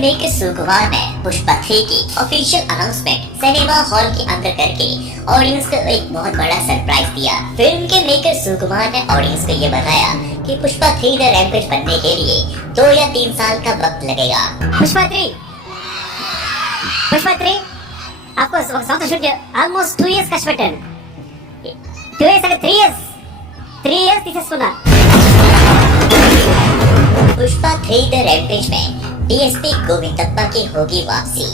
Maker सुकुमार ने पुष्पा 3 की official announcement cinema hall के अंदर करके ऑडियंस को एक बहुत बड़ा सरप्राइज दिया। फिल्म के मेकर सुकुमार ने ऑडियंस को ये बताया कि पुष्पा 3 द रैम्पेज बनने के लिए 2 या 3 साल का वक्त लगेगा। पुष्पा 3 आपको south shoot almost 2 years कष्टपट्टन 2 years अगर 3 years తీసేసుకున్నా। पुष्पा 3 द रैम्पेज में डीएसपी गोविंदप्पा की होगी वापसी।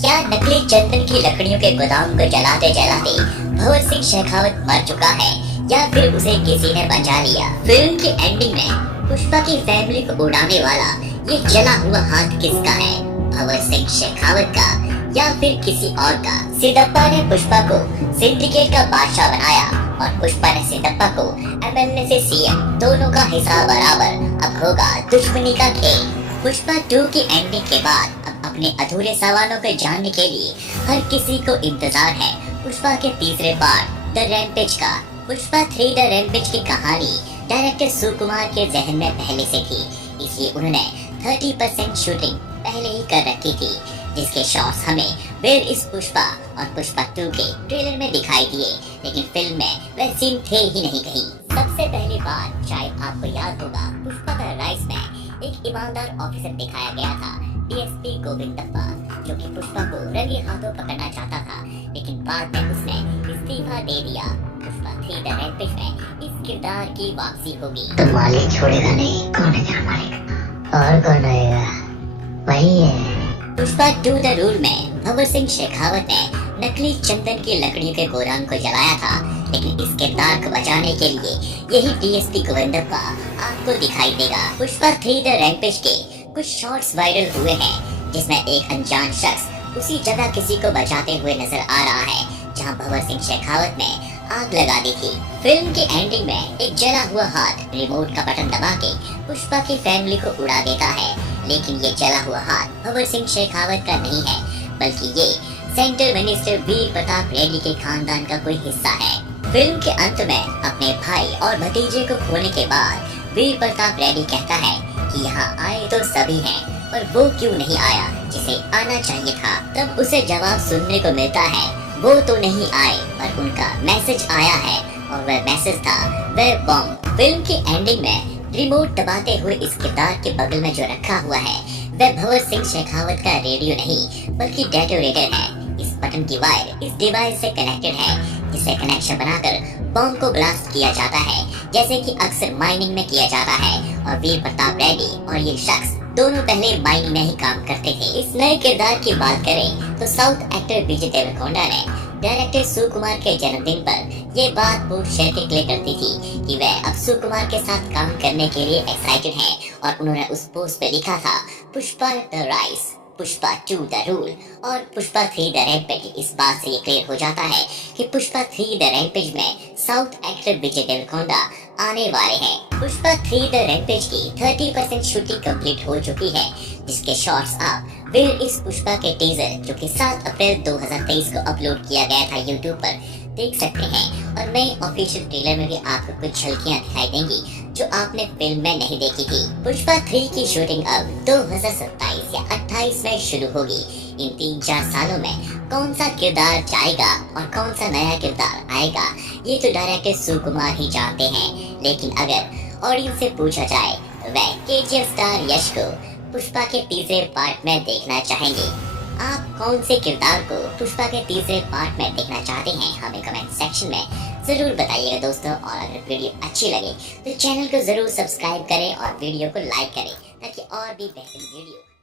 क्या नकली चंदन की लकड़ियों के गोदाम को जलाते जलाते भंवर सिंह शेखावत मर चुका है या फिर उसे किसी ने बचा लिया? फिल्म की एंडिंग में पुष्पा की फैमिली को उड़ाने वाला ये जला हुआ हाथ किसका है? भंवर सिंह शेखावत का या फिर किसी और का? सिद्धप्पा ने पुष्पा को सिंडिकेट का बादशाह बनाया और पुष्पा ने सिद्धप्पा को एमएलए से सीएम, दोनों का हिसाब बराबर। अब होगा दुश्मनी का खेल। पुष्पा 2 की एंडिंग के बाद अब अपने अधूरे सवालों को जानने के लिए हर किसी को इंतजार है पुष्पा के तीसरे पार्ट द रैम्पेज का। पुष्पा 3 द रैम्पेज की कहानी डायरेक्टर सुकुमार के जहन में पहले से थी, इसलिए उन्होंने 30% शूटिंग पहले ही कर रखी थी, जिसके शॉट्स हमें वेयर इज पुष्पा और पुष्पा 2 के ट्रेलर में दिखाई दिए, लेकिन फिल्म में वह सीन थे ही नहीं कहीं। सबसे पहली बार शायद आपको याद होगा पुष्पा द राइज में एक ईमानदार ऑफिसर दिखाया गया था, डीएसपी गोविंदप्पा, जो कि पुष्पा को रंगे हाथों पकड़ना चाहता था, लेकिन बाद में उसने इस्तीफा दे दिया। पुष्पा 3 द रैम्पेज में इस किरदार की वापसी होगी। तो मालिक छोड़ेगा नहीं, कौन है तेरा मालिक? और कौन रहेगा? वही है। पुष्पा 2 द रूल में भंवर सिंह शेखावत ने नकली चंदन की लकड़ियों के गोदाम को जलाया था, लेकिन इस किरदार को बचाने के लिए यही डीएसपी गोविंदप्पा आपको दिखाई देगा। पुष्पा 3 द रैम्पेज के कुछ शॉट्स वायरल हुए हैं, जिसमें एक अनजान शख्स उसी जगह किसी को बचाते हुए नजर आ रहा है जहां भंवर सिंह शेखावत ने आग लगा दी थी। फिल्म की एंडिंग में एक जला हुआ हाथ रिमोट का बटन दबा के पुष्पा की फैमिली को उड़ा देता है, लेकिन ये जला हुआ हाथ भंवर सिंह शेखावत का नहीं है, बल्कि ये सेंट्रल मिनिस्टर वीर प्रताप रेड्डी के खानदान का कोई हिस्सा है। फिल्म के अंत में अपने भाई और भतीजे को खोने के बाद वीर प्रताप रेड्डी कहता है कि यहाँ आए तो सभी हैं, और वो क्यों नहीं आया जिसे आना चाहिए था? तब उसे जवाब सुनने को मिलता है, वो तो नहीं आए पर उनका मैसेज आया है, और वह मैसेज था वह बॉम्ब। फिल्म की एंडिंग में रिमोट दबाते हुए इस किरदार के बगल में जो रखा हुआ है वह भंवर सिंह शेखावत का रेडियो नहीं बल्कि डेटोनेटर है। इस बटन की वायर इस डिवाइस से कनेक्टेड है, जिससे कनेक्शन बनाकर बॉम्ब को ब्लास्ट किया जाता है, जैसे कि अक्सर माइनिंग में किया जाता है। और वीर प्रताप रेड्डी और ये शख्स दोनों पहले माइनिंग में ही काम करते थे। इस नए किरदार की बात करें तो साउथ एक्टर विजय देवरकोंडा ने डायरेक्टर सुकुमार के जन्मदिन पर ये बात पोस्ट शेयर के लिए करती थी कि वह अब सुकुमार के साथ काम करने के लिए एक्साइटेड हैं, और उन्होंने उस पोस्ट पे लिखा था Pushpa the rise, Pushpa 2 the rule और पुष्पा 3 द रैम्पेज। इस बात से ये क्लियर हो जाता है कि पुष्पा 3 द रैम्पेज में साउथ एक्टर विजय देवरकोंडा आने वाले हैं। पुष्पा 3 द रैम्पेज की 30% शूटिंग कंप्लीट हो चुकी है, जिसके शॉट्स आप वेयर इज पुष्पा के टीजर, जो कि 7 अप्रैल 2023 को अपलोड किया गया था यूट्यूब पर, देख सकते हैं। और नए ऑफिशियल ट्रेलर में भी आपको कुछ झलकियां दिखाई देंगी जो आपने फिल्म में नहीं देखी थी। पुष्पा 3 की शूटिंग अब 2027 या 28 में शुरू होगी। इन 3-4 सालों में कौन सा किरदार जाएगा और कौन सा नया किरदार आएगा, ये तो डायरेक्टर सुकुमार ही जानते हैं। लेकिन अगर ऑडियंस से पूछा जाए तो वह केजीएफ स्टार यश को पुष्पा के तीसरे पार्ट में देखना चाहेंगे। आप कौन से किरदार को पुष्पा के तीसरे पार्ट में देखना चाहते हैं, हमें कमेंट सेक्शन में जरूर बताइएगा दोस्तों। और अगर वीडियो अच्छी लगे तो चैनल को जरूर सब्सक्राइब करें और वीडियो को लाइक करें, ताकि और भी बेहतरीन वीडियो